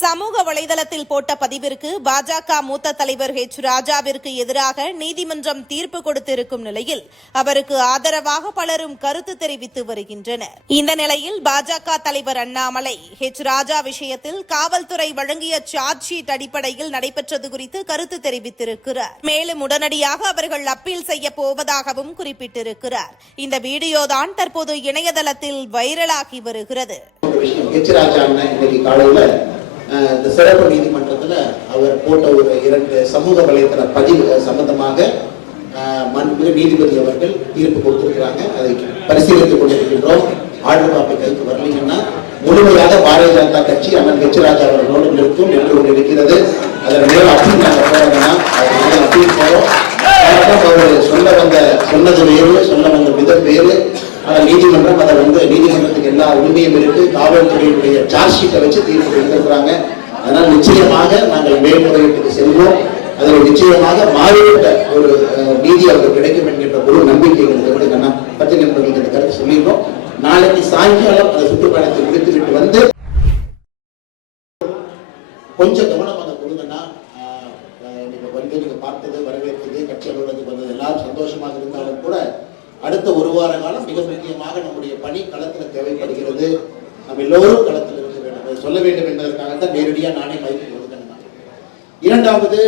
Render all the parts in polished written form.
சமூக வலைதளத்தில் போட்ட பதிவிற்கு பாஜக மூத்த தலைவர் ராஜாவிற்கு எதிராக நீதிமன்றம் தீர்ப்பு கொடுத்திருக்கும் நிலையில் அவருக்கு ஆதரவாக பலரும் கருத்து தெரிவித்து வருகின்றனர். இந்த நிலையில் பாஜக தலைவர் அண்ணாமலை ராஜா விஷயத்தில் காவல்துறை வழங்கிய சார்ஜ் ஷீட் அடிப்படையில் நடைபெற்றது குறித்து கருத்து தெரிவித்திருக்கிறார். மேலும் உடனடியாக அவர்கள் அப்பீல் செய்ய போவதாகவும் குறிப்பிட்டிருக்கிறார். இந்த வீடியோதான் தற்போது இணையதளத்தில் வைரலாகி வருகிறது. இந்த சிறப்பு நீதிமன்றத்தில் அவர் போட்ட ஒரு 2 சமூக வலைதள பதிவு சம்பந்தமாக நீதிபதி அவர்கள் தீர்ப்பு கொடுத்திருக்கிறாங்க. அதை பரிசீலித்துக் கொண்டிருக்கின்றோம். ஆர்டர் காப்பி கைக்கு வரலீங்கன்னா முழுமையாக பாரதிய ஜனதா கட்சி அண்ணன் ராஜா அவர்களோடு நிற்கும் என்று கொண்டிருக்கிறது. அதன் மேல் அப்பீல் நாங்கள் போறோம்னா அப்பீல் போறோம். அவர் சொன்னது வேறு, சொல்ல வந்த விதம் வேறு. நீதிமன்றம் அதை நீதிமன்றத்துக்கு எல்லா உரிமையும் இருக்கு. காவல்துறையுடைய சார்ஜ் ஷீட்டை வச்சு தீர்ப்பு எடுத்திருக்கிறாங்க. அதனால் நிச்சயமாக நாங்கள் மேல்முறையீட்டுக்கு செல்வோம். அதில் நிச்சயமாக மாறுபட்ட ஒரு நீதி அவருக்கு கிடைக்கும் என்கின்ற ஒரு நம்பிக்கை எங்களுக்கு பத்து நண்பர்களுக்கு இந்த கருத்து சொல்லியிருக்கோம். நாளைக்கு சாயங்காலம் அந்த சுற்றுப்பயணத்தை முடித்துவிட்டு வந்து கொஞ்சம் கவனம் அதை கொடுங்கன்னா நீங்க பார்த்தது வரவேற்றது கட்சி அலுவலகத்துக்கு வந்தது எல்லாரும் சந்தோஷமாக இருந்தாலும் கூட அடுத்த ஒரு வார காலம் மிக முக்கியமாக நம்முடைய பணி களத்தில் தேவைப்படுகிறது. நம்ம எல்லோரும் களத்தில் இருக்க வேண்டும், சொல்ல வேண்டும் என்பதற்காகத்தான் நேரடியாக நானே மைக்கு கொடுக்கணும். இரண்டாவது,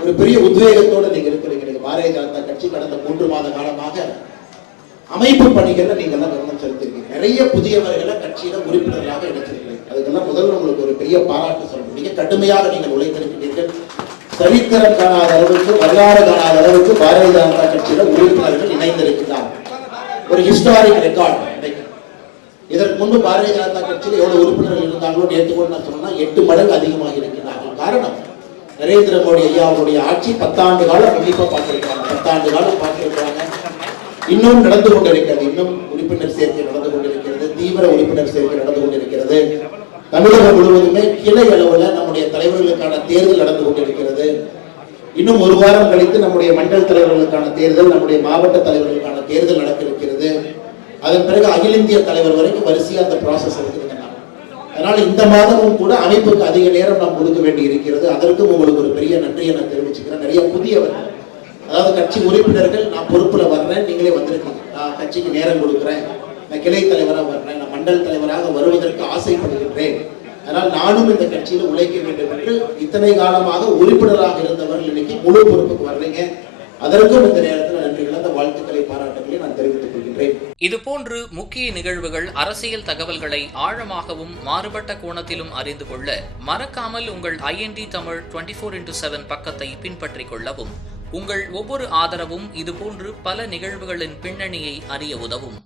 ஒரு பெரிய உத்வேகத்தோடு நீங்க இருக்கிறீங்க. பாரதிய ஜனதா கட்சி கடந்த 3 மாத காலமாக அமைப்பு பணிகள்ல நீங்க எல்லாம் கவனம் செலுத்திருக்கீங்க. நிறைய புதியவர்களை கட்சியில உறுப்பினர்களாக எடுத்திருக்கிறீங்க. அதுக்கெல்லாம் முதல்ல உங்களுக்கு ஒரு பெரிய பாராட்டு சொல்லணும். மிக கடுமையாக நீங்கள் உழைத்திருக்கிறீர்கள். சரித்திரம் காணாத அளவுக்கு, வரலாறு காணாத அளவுக்கு பாரதிய ஜனதா கட்சியில உறுப்பினர்கள் இணைந்திருக்கிறார்கள். ஒரு ஹிஸ்டாரிக் ரெக்கார்டு. இதற்கு முன்பு பாரதிய ஜனதா கட்சியில் எவ்வளவு உறுப்பினர்கள் இருந்தாங்களோ நேற்றுக்கொண்டு நான் சொன்னா 8 மடங்கு அதிகமாக இருக்கிறார்கள். காரணம், நரேந்திர மோடி ஐயாவுடைய ஆட்சி 10 ஆண்டு காலம் கண்டிப்பா பார்த்திருக்கிறாங்க. 10 ஆண்டு காலம் பார்த்திருக்கிறாங்க. இன்னும் நடந்து கொண்டிருக்கிறது. இன்னும் உறுப்பினர் சேர்க்கை நடந்து கொண்டிருக்கிறது. தீவிர உறுப்பினர் சேர்க்கை நடந்து கொண்டிருக்கிறது. தமிழகம் முழுவதுமே கிளை அளவுல நம்முடைய தலைவர்களுக்கான தேர்தல் நடந்து கொண்டிருக்கிறது. இன்னும் ஒரு வாரம் கழித்து நம்முடைய மண்டல தலைவர்களுக்கான தேர்தல், நம்முடைய மாவட்ட தலைவர்களுக்கான தேர்தல் நடக்க இருக்கிறது. அதன் பிறகு அகில இந்திய தலைவர் வரைக்கும் வரிசையா அந்த ப்ராசஸ் இருக்குது. அதனால இந்த மாதமும் கூட அமைப்புக்கு அதிக நேரம் நாம் கொடுக்க வேண்டி இருக்கிறது. அதற்கும் உங்களுக்கு ஒரு பெரிய நன்றியை நான் தெரிவிச்சுக்கிறேன். நிறைய புதியவர்கள், அதாவது கட்சி உறுப்பினர்கள், நான் பொறுப்புல வர்றேன், நீங்களே வந்திருக்கீங்க, நான் கட்சிக்கு நேரம் கொடுக்குறேன், நான் கிளை தலைவராக வர்றேன், நான் மண்டல தலைவராக வருவதற்கு ஆசைப்படுகின்றேன், அதனால் நானும் இந்த கட்சியில் உழைக்க வேண்டும் என்று இத்தனை காலமாக உறுப்பினராக இருந்தவர்கள் இன்னைக்கு முழு பொறுப்புக்கு வர்றீங்க. அதற்கும் இந்த நேரத்தில் நன்றி கலந்த வாழ்த்துக்களை, பாராட்டுகளை நான் தெரிவித்துக் கொள்கின்றேன். இதுபோன்று முக்கிய நிகழ்வுகள், அரசியல் தகவல்களை ஆழமாகவும் மாறுபட்ட கோணத்திலும் அறிந்து கொள்ள மறக்காமல் உங்கள் IND தமிழ் 24/7 பக்கத்தை பின்பற்றிக் கொள்ளவும். உங்கள் ஒவ்வொரு ஆதரவும் இதுபோன்று பல நிகழ்வுகளின் பின்னணியை அறிய உதவும்.